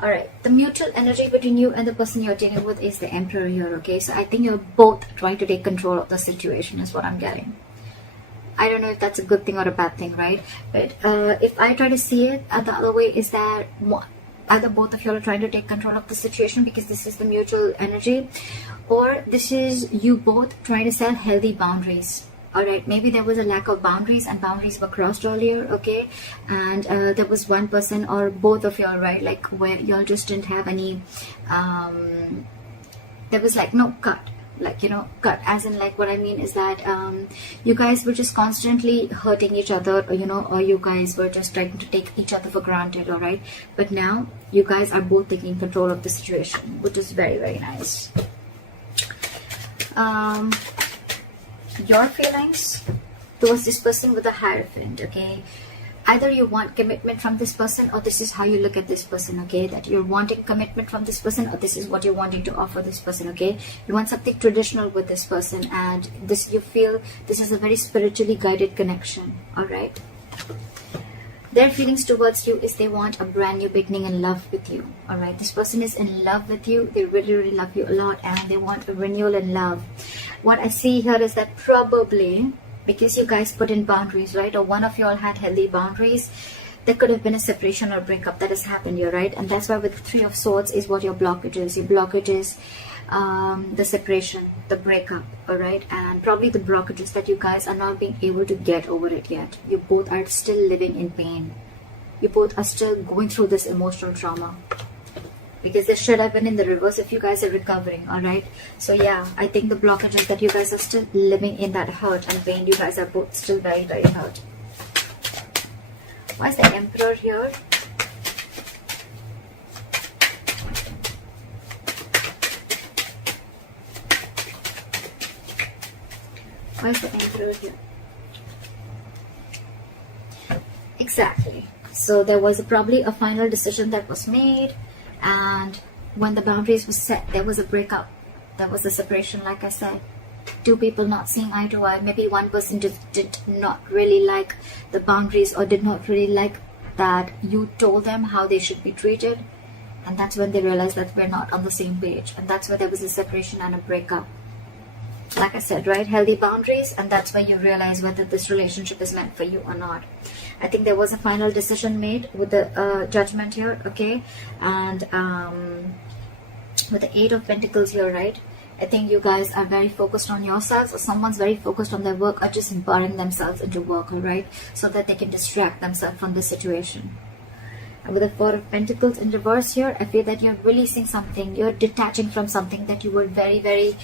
All right, the mutual energy between you and the person you're dealing with is the Emperor here, okay? So I think you're both trying to take control of the situation is what I'm getting. I don't know if that's a good thing or a bad thing, right? But if I try to see it the other way, is that either both of you are trying to take control of the situation because this is the mutual energy, or this is you both trying to set healthy boundaries. All right, maybe there was a lack of boundaries and boundaries were crossed earlier, okay? And there was one person or both of y'all, right? Like where y'all just didn't have any, there was like no cut. Like, you know, cut as in, like, what I mean is that you guys were just constantly hurting each other, or, you know, or you guys were just trying to take each other for granted. All right, but now you guys are both taking control of the situation, which is very, very nice. Your feelings towards this person with a Hierophant, okay? Either you want commitment from this person, or this is how you look at this person, okay? That you're wanting commitment from this person, or this is what you're wanting to offer this person, okay? You want something traditional with this person, and this, you feel this is a very spiritually guided connection, all right? Their feelings towards you is they want a brand new beginning in love with you, all right? This person is in love with you. They really, really love you a lot, and they want a renewal in love. What I see here is that probably, because you guys put in boundaries, right? Or one of you all had healthy boundaries, there could have been a separation or breakup that has happened here, right? And that's why with the Three of Swords is what your blockage is. Your blockage is the separation, the breakup, all right? And probably the blockages that you guys are not being able to get over it yet. You both are still living in pain. You both are still going through this emotional trauma. Because this should have been in the reverse if you guys are recovering, all right? So yeah, I think the blockage is that you guys are still living in that hurt and pain. You guys are both still very, very hurt. Why is the Emperor here? Why is the Emperor here? Exactly. So there was probably a final decision that was made. And when the boundaries were set, there was a breakup. There was a separation, like I said. Two people not seeing eye to eye. Maybe one person just did not really like the boundaries, or did not really like that you told them how they should be treated. And that's when they realized that we're not on the same page. And that's where there was a separation and a breakup. Like I said, right? Healthy boundaries. And that's where you realize whether this relationship is meant for you or not. I think there was a final decision made with the Judgment here, okay? And with the Eight of Pentacles here, right? I think you guys are very focused on yourselves, or someone's very focused on their work, or just burying themselves into work, all right? So that they can distract themselves from the situation. And with the Four of Pentacles in reverse here, I feel that you're releasing something. You're detaching from something that you were very, very,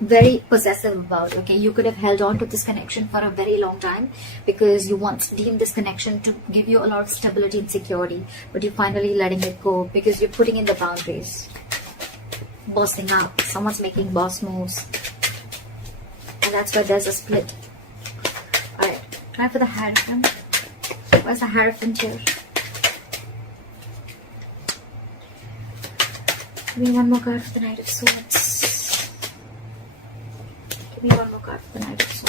very possessive about, okay? You could have held on to this connection for a very long time because you once deemed this connection to give you a lot of stability and security, but you're finally letting it go because you're putting in the boundaries. Bossing up. Someone's making boss moves. And that's why there's a split. Alright, try for the Hierophant. Where's the Hierophant here? Give me one more card for the Knight of Swords. Give me one more card for the Knight of Swords.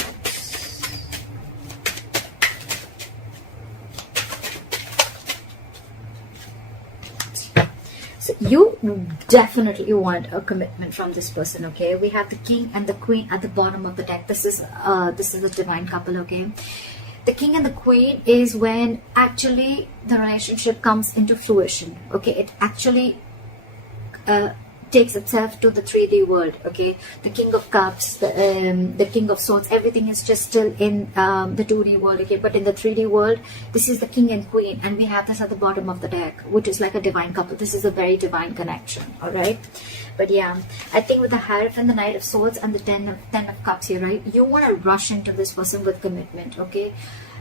So you definitely want a commitment from this person, okay? We have the King and the Queen at the bottom of the deck. This is a divine couple, okay? The King and the Queen is when actually the relationship comes into fruition, okay? It actually takes itself to the 3D world, okay? The King of Cups, the King of Swords, everything is just still in the 2D world, okay? But in the 3D world, this is the King and Queen, and we have this at the bottom of the deck, which is like a divine couple. This is a very divine connection, all right? But yeah, I think with the Hierophant, the Knight of Swords, and the Ten of Cups here, right? You want to rush into this person with commitment, okay?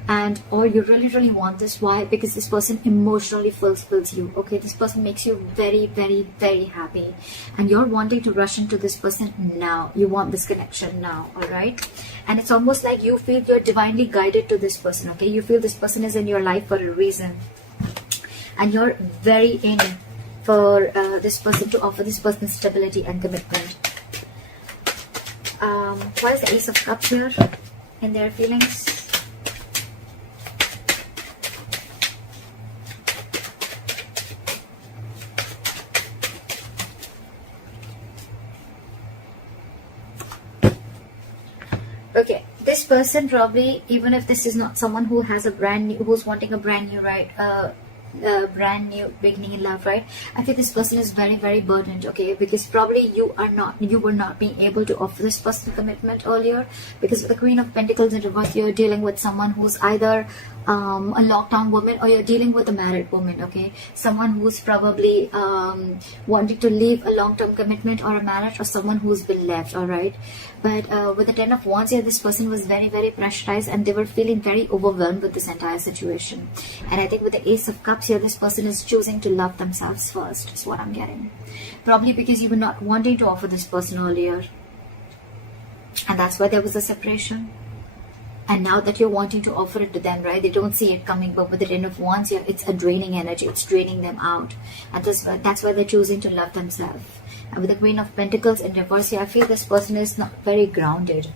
And or you really, really want this. Why? Because this person emotionally fulfills you, okay? This person makes you very, very, very happy, and you're wanting to rush into this person now. You want this connection now, all right? And it's almost like you feel you're divinely guided to this person, okay? You feel this person is in your life for a reason, and you're very in for this person, to offer this person stability and commitment. Why is the Ace of Cups here in their feelings? person probably, even if this is not someone who has a brand new, who's wanting a brand new, right, brand new beginning in love, right? I feel this person is very, very burdened, okay, because probably you were not being able to offer this person commitment earlier, because with the Queen of Pentacles in reverse, you're dealing with someone who's either a lockdown woman, or you're dealing with a married woman, okay, someone who's probably wanting to leave a long-term commitment or a marriage, or someone who's been left. All right, but with the Ten of Wands here, this person was very, very pressurized, and they were feeling very overwhelmed with this entire situation. And I think with the Ace of Cups here, this person is choosing to love themselves first, is what I'm getting. Probably because you were not wanting to offer this person earlier, and that's why there was a separation. And now that you're wanting to offer it to them, right, they don't see it coming. But with the Ten of Wands here, it's a draining energy, it's draining them out, and that's why they're choosing to love themselves. And with the Queen of Pentacles in reverse here, I feel this person is not very grounded.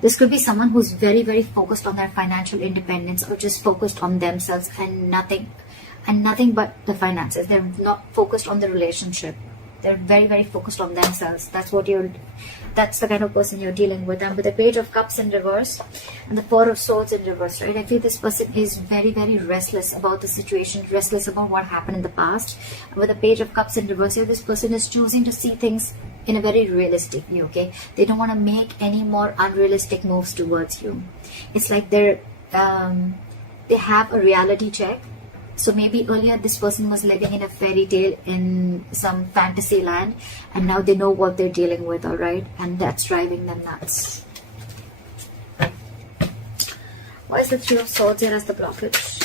This could be someone who's very, very focused on their financial independence, or just focused on themselves and nothing but the finances. They're not focused on the relationship. They're very, very focused on themselves. That's the kind of person you're dealing with. And with the Page of Cups in reverse and the Four of Swords in reverse, right, I feel this person is very, very restless about the situation, restless about what happened in the past. And with the Page of Cups in reverse here, this person is choosing to see things in a very realistic view, okay? They don't want to make any more unrealistic moves towards you. It's like they have a reality check. So maybe earlier this person was living in a fairy tale in some fantasy land, and now they know what they're dealing with, all right? And that's driving them nuts. Why is the Three of Swords here as the blockage?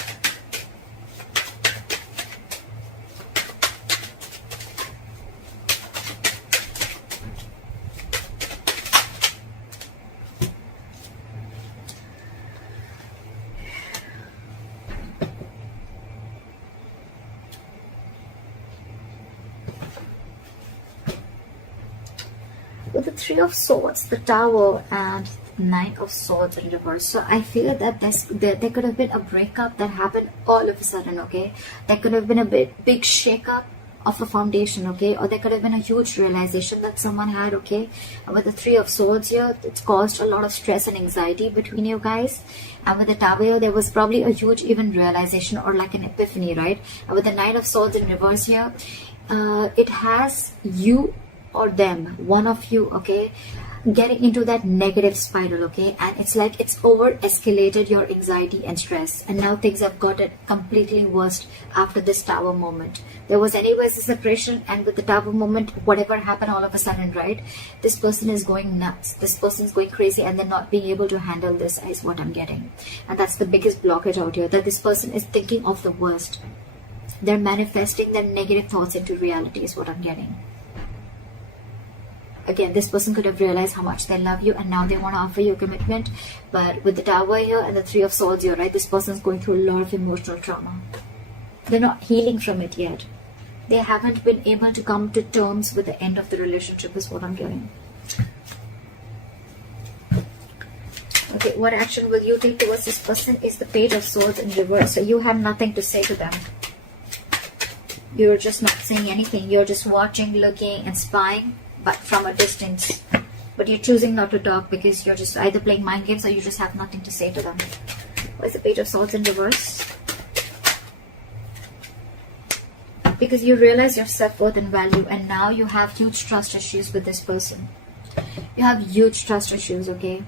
With the Three of Swords, the Tower, and Knight of Swords in reverse. So I feel that there could have been a breakup that happened all of a sudden, okay? There could have been a big shake-up of a foundation, okay? Or there could have been a huge realization that someone had, okay? And with the Three of Swords here, it's caused a lot of stress and anxiety between you guys. And with the Tower here, there was probably a huge even realization, or like an epiphany, right? And with the Knight of Swords in reverse here, it has you or them, one of you, okay, getting into that negative spiral, okay? And it's like it's over escalated your anxiety and stress, and now things have gotten completely worse after this Tower moment. There was anyways a separation, and with the Tower moment, whatever happened all of a sudden, right, this person is going nuts, this person is going crazy, and they're not being able to handle this, is what I'm getting. And that's the biggest blockage out here, that this person is thinking of the worst. They're manifesting their negative thoughts into reality, is what I'm getting. Again, this person could have realized how much they love you, and now they want to offer you a commitment. But with the Tower here and the Three of Swords here, right, this person is going through a lot of emotional trauma. They're not healing from it yet. They haven't been able to come to terms with the end of the relationship, is what I'm getting. Okay, what action will you take towards this person is the Page of Swords in reverse. So you have nothing to say to them. You're just not saying anything. You're just watching, looking, and spying, but from a distance. But you're choosing not to talk because you're just either playing mind games, or you just have nothing to say to them. Why is the Page of Swords in reverse? Because you realize your self-worth and value, and now you have huge trust issues with this person. You have huge trust issues, okay?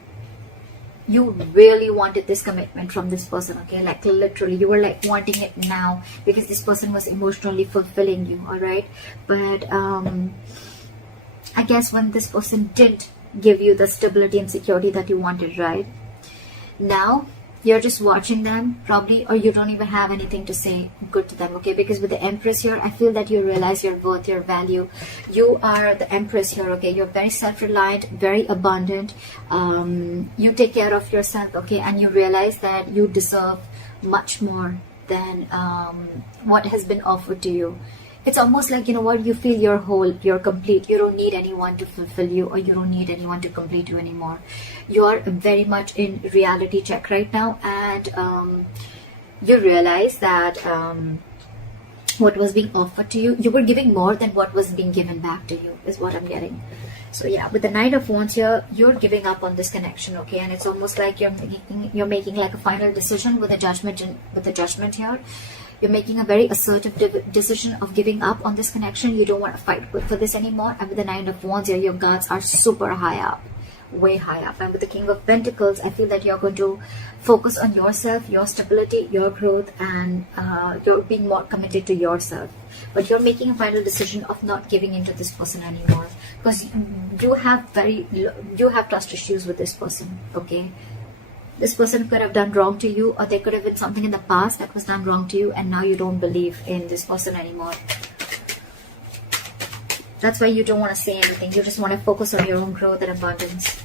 You really wanted this commitment from this person, okay? Like literally, you were like wanting it now because this person was emotionally fulfilling you, all right? But I guess when this person didn't give you the stability and security that you wanted, right? Now you're just watching them probably, or you don't even have anything to say good to them, okay? Because with the Empress here, I feel that you realize your worth, your value. You are the Empress here, okay? You're very self-reliant, very abundant. You take care of yourself, okay? And you realize that you deserve much more than what has been offered to you. It's almost like, you know what, you feel you're whole, you're complete. You don't need anyone to fulfill you, or you don't need anyone to complete you anymore. You're very much in reality check right now, and you realize that what was being offered to you. You were giving more than what was being given back to you, is what I'm getting. So yeah, with the Knight of Wands here, you're giving up on this connection, okay? And it's almost like you're making like a final decision with a judgment here. You're making a very assertive decision of giving up on this connection. You don't want to fight for this anymore. And with the Nine of Wands here, your guards are super high up, way high up. And with the King of Pentacles, I feel that you're going to focus on yourself, your stability, your growth, and you're being more committed to yourself. But you're making a final decision of not giving into this person anymore, because you have trust issues with this person, okay? This person could have done wrong to you, or there could have been something in the past that was done wrong to you, and now you don't believe in this person anymore. That's why you don't want to say anything. You just want to focus on your own growth and abundance.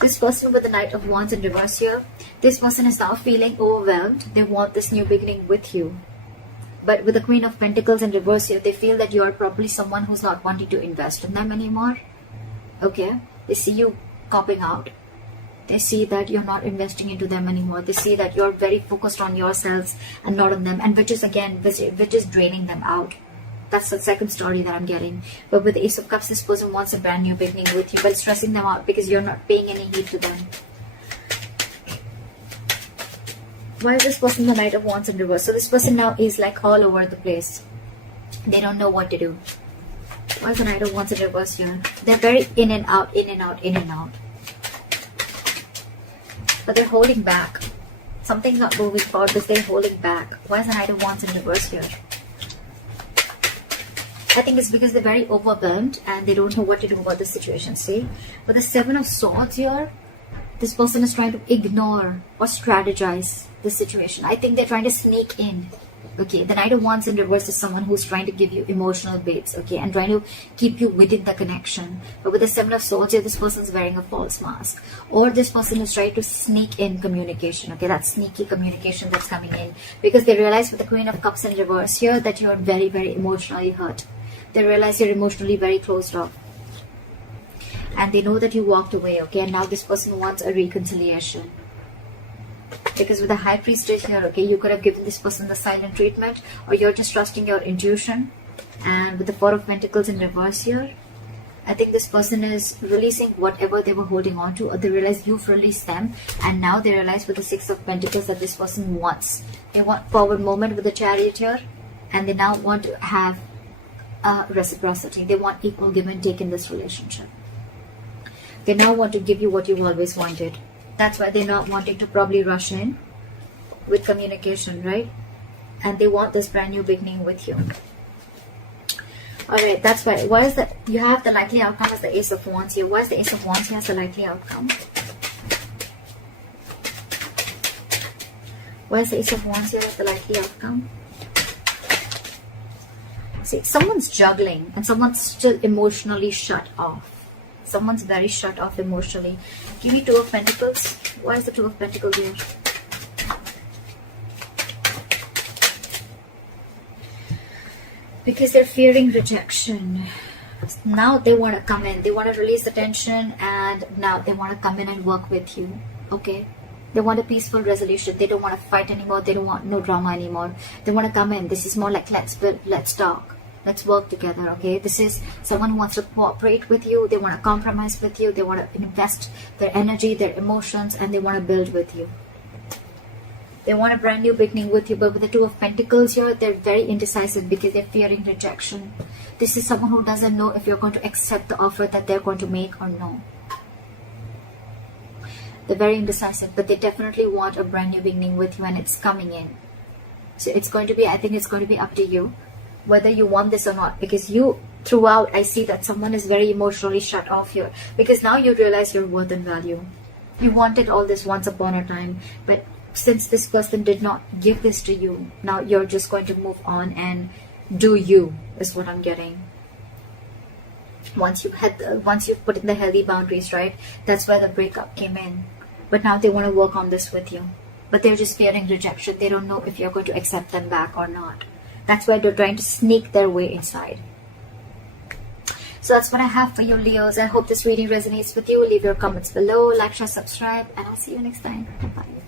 This person with the Knight of Wands in reverse here, this person is now feeling overwhelmed. They want this new beginning with you. But with the Queen of Pentacles in reverse here, they feel that you are probably someone who's not wanting to invest in them anymore. Okay? They see you copping out. They see that you're not investing into them anymore. They see that you're very focused on yourselves and not on them. And which is draining them out. That's the second story that I'm getting. But with the Ace of Cups, this person wants a brand new beginning with you, but stressing them out because you're not paying any heed to them. Why is this person the Knight of Wands in reverse? So this person now is like all over the place. They don't know what to do. Why is the Knight of Wands in reverse here? They're very in and out, in and out, in and out. But they're holding back. Something's not moving forward because they're holding back. Why is the Knight of Wands in reverse here? I think it's because they're very overwhelmed and they don't know what to do about the situation, see? But the Seven of Swords here, this person is trying to ignore or strategize the situation. I think they're trying to sneak in. Okay, the Knight of Wands in reverse is someone who's trying to give you emotional baits, okay, and trying to keep you within the connection. But with the Seven of Swords here, this person's wearing a false mask. Or this person is trying to sneak in communication, okay, that sneaky communication that's coming in. Because they realize with the Queen of Cups in reverse here that you're very, very emotionally hurt. They realize you're emotionally very closed off. And they know that you walked away, okay, and now this person wants a reconciliation. Because with the High Priestess here, okay, you could have given this person the silent treatment, or you're just trusting your intuition. And with the Four of Pentacles in reverse here, I think this person is releasing whatever they were holding on to, or they realize you've released them, and now they realize with the Six of Pentacles that this person wants. They want forward movement with the Chariot here, and they now want to have reciprocity. They want equal give and take in this relationship. They now want to give you what you've always wanted. That's why they're not wanting to probably rush in with communication, right? And they want this brand new beginning with you. Alright, that's why. Why is that? You have the likely outcome as the Ace of Wands here. Why is the Ace of Wands here as the likely outcome? Why is the Ace of Wands here as the likely outcome? See, someone's juggling and someone's still emotionally shut off. Someone's very shut off emotionally. Give me Two of Pentacles. Why is the Two of Pentacles here? Because they're fearing rejection. Now they want to come in. They want to release the tension, and now they want to come in and work with you. Okay? They want a peaceful resolution. They don't want to fight anymore. They don't want no drama anymore. They want to come in. This is more like let's build, let's talk. Let's work together, okay? This is someone who wants to cooperate with you. They want to compromise with you. They want to invest their energy, their emotions, and they want to build with you. They want a brand new beginning with you. But with the Two of Pentacles here, they're very indecisive because they're fearing rejection. This is someone who doesn't know if you're going to accept the offer that they're going to make or no. They're very indecisive, but they definitely want a brand new beginning with you, and it's coming in. So it's going to be, I think it's going to be up to you whether you want this or not, because you throughout I see that someone is very emotionally shut off here, because now you realize your worth and value. You wanted all this once upon a time, but since this person did not give this to you, now you're just going to move on and do you, is what I'm getting. Once you've put in the healthy boundaries, right? That's why the breakup came in. But now they want to work on this with you, but they're just fearing rejection. They don't know if you're going to accept them back or not. That's why they're trying to sneak their way inside. So that's what I have for you, Leos. I hope this reading resonates with you. Leave your comments below, like, share, subscribe, and I'll see you next time. Bye.